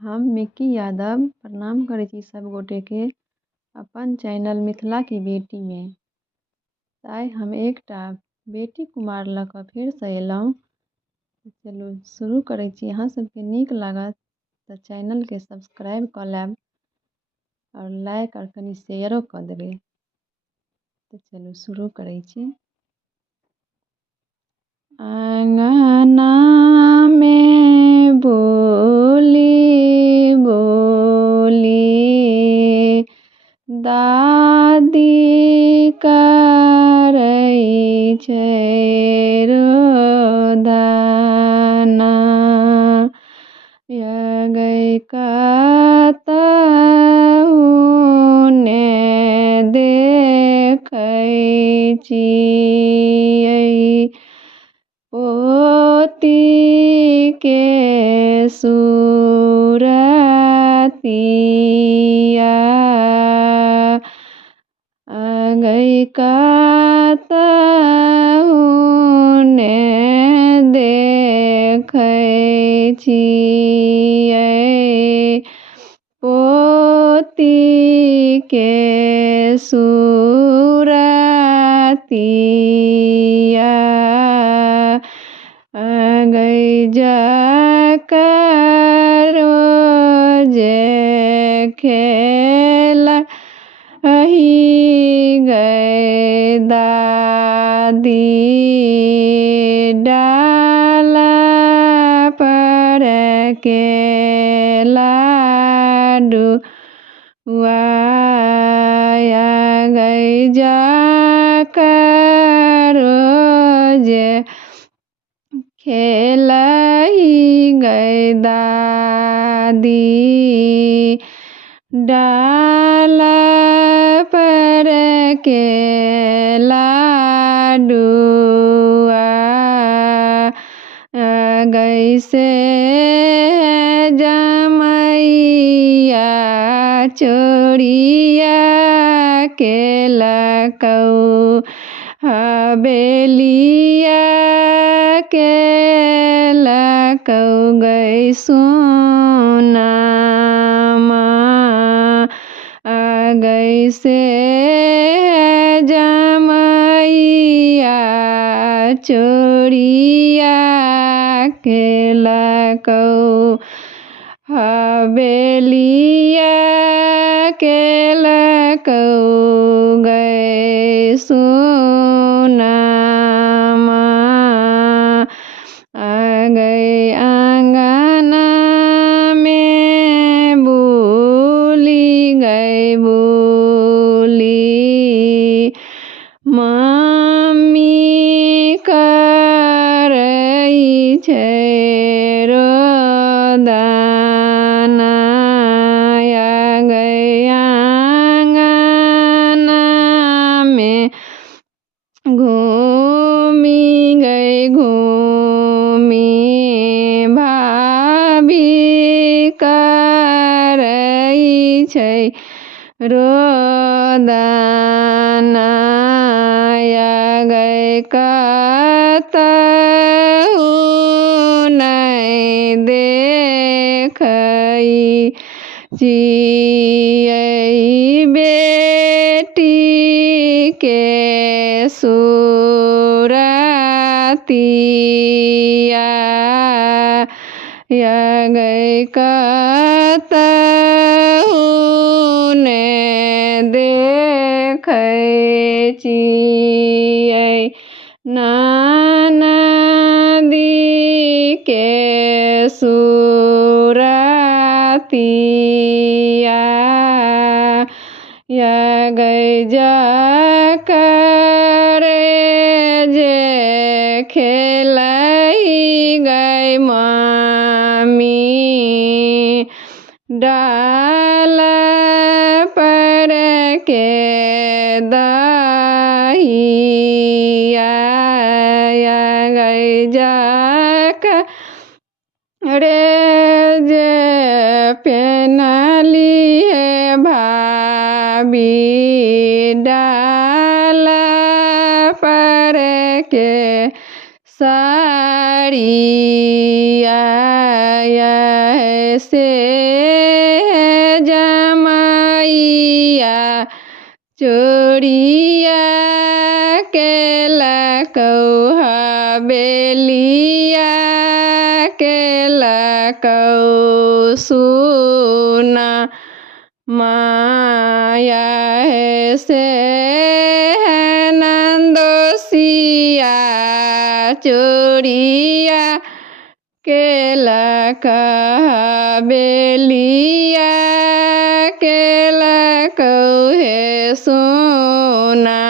हम मिक्की यादव प्रणाम करै छी सब गोटेके अपन चैनल मिथिला की बेटी में। आइ हम एकटा बेटी कुमार लऽ कऽ फेरसँ अयलहुँ। चलू शुरू करै छी। अहाँ सबके नीक लागत तऽ चैनलके सब्सक्राइब कऽ लेब और लाइक और कनि शेयरो कऽ देबै। तऽ चलू शुरू करै छी। आंगना में बोली बोली दादी करै छै रोदना। गै कतहु ने देखै छियै पोतीके सूरतिया। गै कतहु ने देखै छियै पोतीके सूरतिया। गै जकर जे खेलहि गै दादी डाल पर के लाडुआ। गै जकर जे खेलहि गै दादी डाल पर के लाडुआ। गै से जमैया चोरिया केलकौ हबेलिया केलकौ गै सोनमा। गै से जमैया चोरिया केलकौ हबेलिया केलकौ गै सोनमा। गै आंगना में बोली गै बोली मम्मी करै छै रोदना। गै आंगना में घूमी गै घूमी भाभी करै छै रोदना। गै कतहु नै देखै छियै बेटीके सूरतिया। गै कतहु ने देखै छियै ननदीके सूरतिया। गै जकर जे खेलहि गै मम्मी डाल पर के दहिया। गै जकर जे पेन्हली है भाभी डाल पर के साड़िया। से जमाइया चोरिया के लकौ हवेलिया के लकौ सुना माया है से नंदोसिया चोरिया के लकौ हवेलिया के लकौ है सोना।